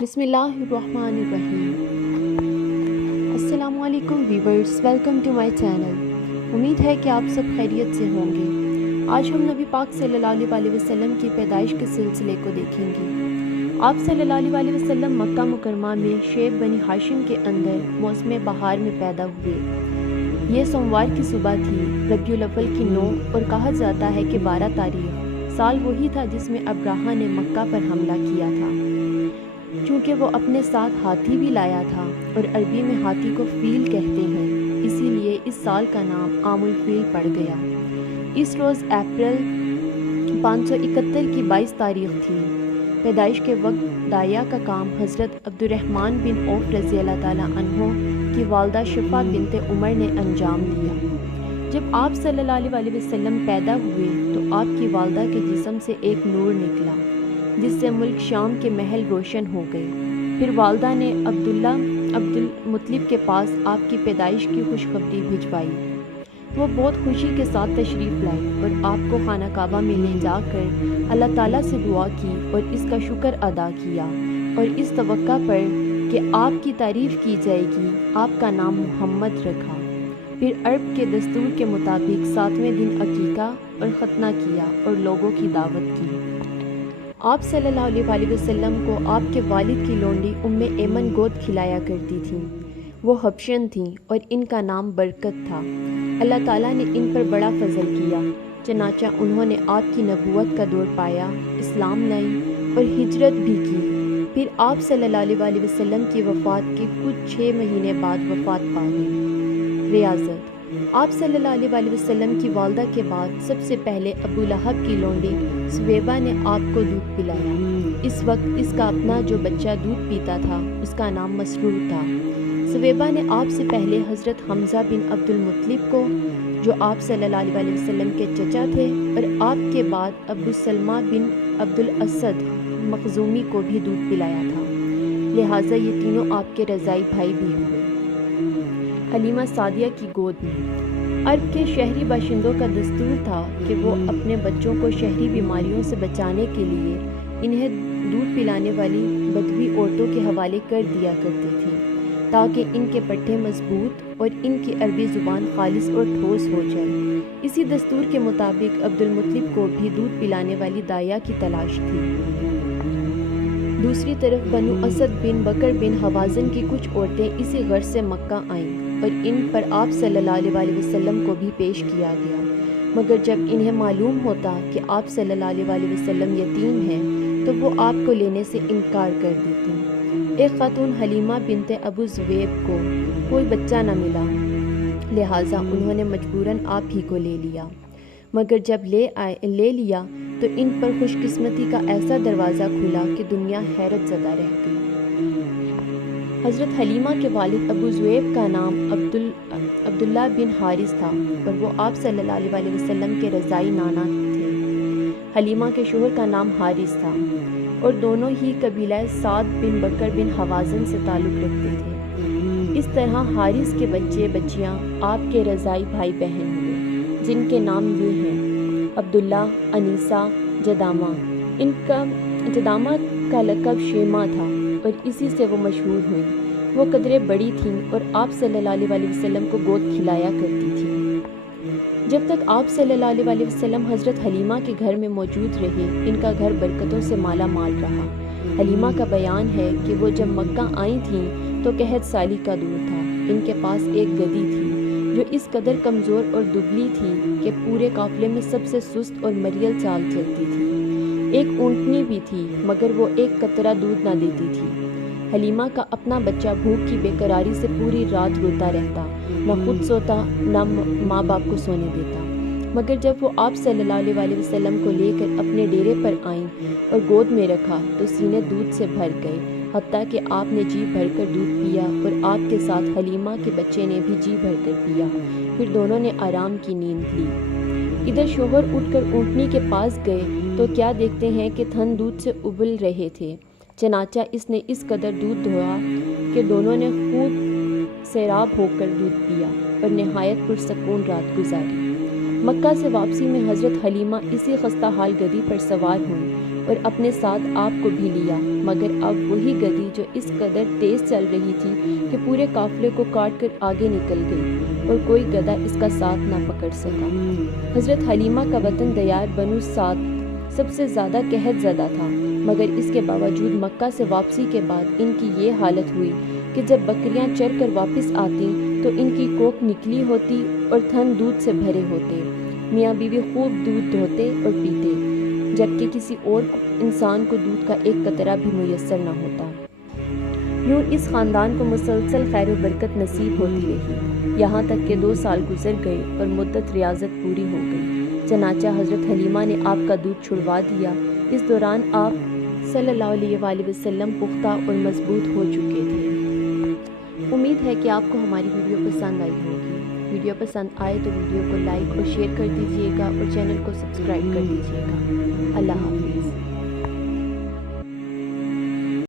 بسم اللہ الرحمن الرحیم۔ السلام علیکم viewers, welcome to my channel. امید ہے کہ آپ سب خیریت سے ہوں گے۔ آج ہم نبی پاک صلی اللہ علیہ وسلم کی پیدائش کے سلسلے کو دیکھیں گے۔ آپ صلی اللہ علیہ وسلم مکہ مکرمہ میں شیب بنی ہاشم کے اندر موسم بہار میں پیدا ہوئے۔ یہ سوموار کی صبح تھی، ربیع الاول کی 9 اور کہا جاتا ہے کہ 12 تاریخ۔ سال وہی تھا جس میں ابراہہ نے مکہ پر حملہ کیا تھا۔ چونکہ وہ اپنے ساتھ ہاتھی بھی لایا تھا اور عربی میں ہاتھی کو فیل کہتے ہیں، اسی لیے اس سال کا نام عام الفیل پڑ گیا۔ اس روز اپریل 571 کی 22 تاریخ تھی۔ پیدائش کے وقت داعیہ کا کام حضرت عبد الرحمن بن عوف رضی اللہ تعالیٰ عنہ کی والدہ شفا بنت عمر نے انجام دیا۔ جب آپ صلی اللہ علیہ وسلم پیدا ہوئے تو آپ کی والدہ کے جسم سے ایک نور نکلا، جس سے ملک شام کے محل روشن ہو گئے۔ پھر والدہ نے عبد المطلب کے پاس آپ کی پیدائش کی خوشخبری بھجوائی۔ وہ بہت خوشی کے ساتھ تشریف لائے اور آپ کو خانہ کعبہ میں لے جا کر اللہ تعالیٰ سے دعا کی اور اس کا شکر ادا کیا، اور اس توقع پر کہ آپ کی تعریف کی جائے گی آپ کا نام محمد رکھا۔ پھر عرب کے دستور کے مطابق 7ویں دن عقیقہ اور ختنہ کیا اور لوگوں کی دعوت کی۔ آپ صلی اللہ علیہ وسلم کو آپ کے والد کی لونڈی ایمن گود کھلایا کرتی تھیں۔ وہ حبشن تھیں اور ان کا نام برکت تھا۔ اللہ تعالیٰ نے ان پر بڑا فضل کیا، چنانچہ انہوں نے آپ کی نبوت کا دور پایا، اسلام لائی اور ہجرت بھی کی۔ پھر آپ صلی اللہ علیہ وسلم کی وفات کے کچھ 6 مہینے بعد وفات پا گئی۔ ریاضت: آپ صلی اللہ علیہ وسلم کی والدہ کے بعد سب سے پہلے ابو لہب کی لونڈی سویبہ نے آپ کو دودھ پلایا۔ اس وقت اس کا اپنا جو بچہ دودھ پیتا تھا اس کا نام مسرور تھا۔ سویبہ نے آپ سے پہلے حضرت حمزہ بن عبد المطلب کو، جو آپ صلی اللہ علیہ وسلم کے چچا تھے، اور آپ کے بعد ابو سلمہ بن عبد الاسد مخزومی کو بھی دودھ پلایا تھا، لہٰذا یہ تینوں آپ کے رضاعی بھائی بھی ہوئے۔ حلیمہ سعدیہ کی گود میں عرب کے شہری باشندوں کا دستور تھا کہ وہ اپنے بچوں کو شہری بیماریوں سے بچانے کے لیے انہیں دودھ پلانے والی بدوی عورتوں کے حوالے کر دیا کرتے تھے، تاکہ ان کے پٹھے مضبوط اور ان کی عربی زبان خالص اور ٹھوس ہو جائے۔ اسی دستور کے مطابق عبد المطلب کو بھی دودھ پلانے والی داعیہ کی تلاش تھی۔ دوسری طرف بنو اسد بن بکر بن حوازن کی کچھ عورتیں اسی غرض سے مکہ آئیں اور ان پر آپ صلی اللہ علیہ وسلم کو بھی پیش کیا گیا، مگر جب انہیں معلوم ہوتا کہ آپ صلی اللہ علیہ وسلم یتیم ہیں تو وہ آپ کو لینے سے انکار کر دیتی۔ ایک خاتون حلیمہ بنت ابو زویب کو کوئی بچہ نہ ملا، لہٰذا انہوں نے مجبوراً آپ ہی کو لے لیا، مگر جب لے لیا تو ان پر خوش قسمتی کا ایسا دروازہ کھلا کہ دنیا حیرت زدہ رہ گئی۔ حضرت حلیمہ کے والد ابو زویب کا نام عبداللہ بن حارث تھا اور وہ آپ صلی اللہ علیہ وسلم کے رضاعی نانا تھے۔ حلیمہ کے شوہر کا نام حارث تھا اور دونوں ہی قبیلہ سعد بن بکر بن حوازن سے تعلق رکھتے تھے۔ اس طرح حارث کے بچے بچیاں آپ کے رضاعی بھائی بہن ہوئے، جن کے نام یہ ہیں: عبداللہ، انیسہ، جدامہ۔ ان کا جدامہ کا لقب شیمہ تھا اور اسی سے وہ مشہور ہوئیں۔ وہ قدرے بڑی تھیں اور آپ صلی اللہ علیہ وسلم کو گود کھلایا کرتی تھیں۔ جب تک آپ صلی اللہ علیہ وسلم حضرت حلیمہ کے گھر میں موجود رہے، ان کا گھر برکتوں سے مالا مال رہا۔ حلیمہ کا بیان ہے کہ وہ جب مکہ آئی تھیں تو قحط سالی کا دور تھا۔ ان کے پاس ایک گدی تھی جو اس قدر کمزور اور دبلی تھی کہ پورے قافلے میں سب سے سست اور مریل چال چلتی تھی۔ ایک اونٹنی بھی تھی مگر وہ ایک قطرہ دودھ نہ دیتی تھی۔ حلیمہ کا اپنا بچہ بھوک کی بے قراری سے پوری رات روتا رہتا، نہ خود سوتا نہ ماں باپ کو سونے دیتا، مگر جب وہ آپ صلی اللہ علیہ وسلم کو لے کر اپنے ڈیرے پر آئیں اور گود میں رکھا تو سینے دودھ سے بھر گئے، حتیٰ کہ آپ نے جی بھر کر دودھ پیا اور آپ کے ساتھ حلیمہ کے بچے نے بھی جی بھر کر پیا۔ پھر دونوں نے آرام کی نیند لی۔ ادھر شوہر اٹھ کر اونٹنی کے پاس گئے تو کیا دیکھتے ہیں کہ تھن دودھ سے ابل رہے تھے، چنانچہ اس نے اس قدر دودھ دھویا کہ دونوں نے خوب سیراب ہو کر دودھ پیا اور نہایت پرسکون رات گزاری۔ مکہ سے واپسی میں حضرت حلیمہ اسی خستہ حال گدی پر سوار ہوئیں اور اپنے ساتھ آپ کو بھی لیا، مگر اب وہی گدھی جو اس قدر تیز چل رہی تھی کہ پورے قافلے کو کاٹ کر آگے نکل گئی اور کوئی گدھا اس کا ساتھ نہ پکڑ سکا۔ حضرت حلیمہ کا وطن دیار بنو سعد سب سے زیادہ قحط زدہ تھا، مگر اس کے باوجود مکہ سے واپسی کے بعد ان کی یہ حالت ہوئی کہ جب بکریاں چر کر واپس آتیں تو ان کی کوکھ نکلی ہوتی اور تھن دودھ سے بھرے ہوتے، میاں بیوی خوب دودھ دھوتے اور پیتے، جبکہ کسی اور انسان کو دودھ کا ایک قطرہ بھی میسر نہ ہوتا۔ یوں اس خاندان کو مسلسل خیر و برکت نصیب ہوتی رہی، یہاں تک کہ 2 سال گزر گئے اور مدت ریاضت پوری ہو گئی۔ چنانچہ حضرت حلیمہ نے آپ کا دودھ چھڑوا دیا۔ اس دوران آپ صلی اللہ علیہ وآلہ وسلم پختہ اور مضبوط ہو چکے تھے۔ امید ہے کہ آپ کو ہماری ویڈیو پسند آئی ہوگی۔ ویڈیو پسند آئے تو ویڈیو کو لائک اور شیئر کر دیجیے گا اور چینل کو سبسکرائب کر دیجیے گا۔ اللہ حافظ۔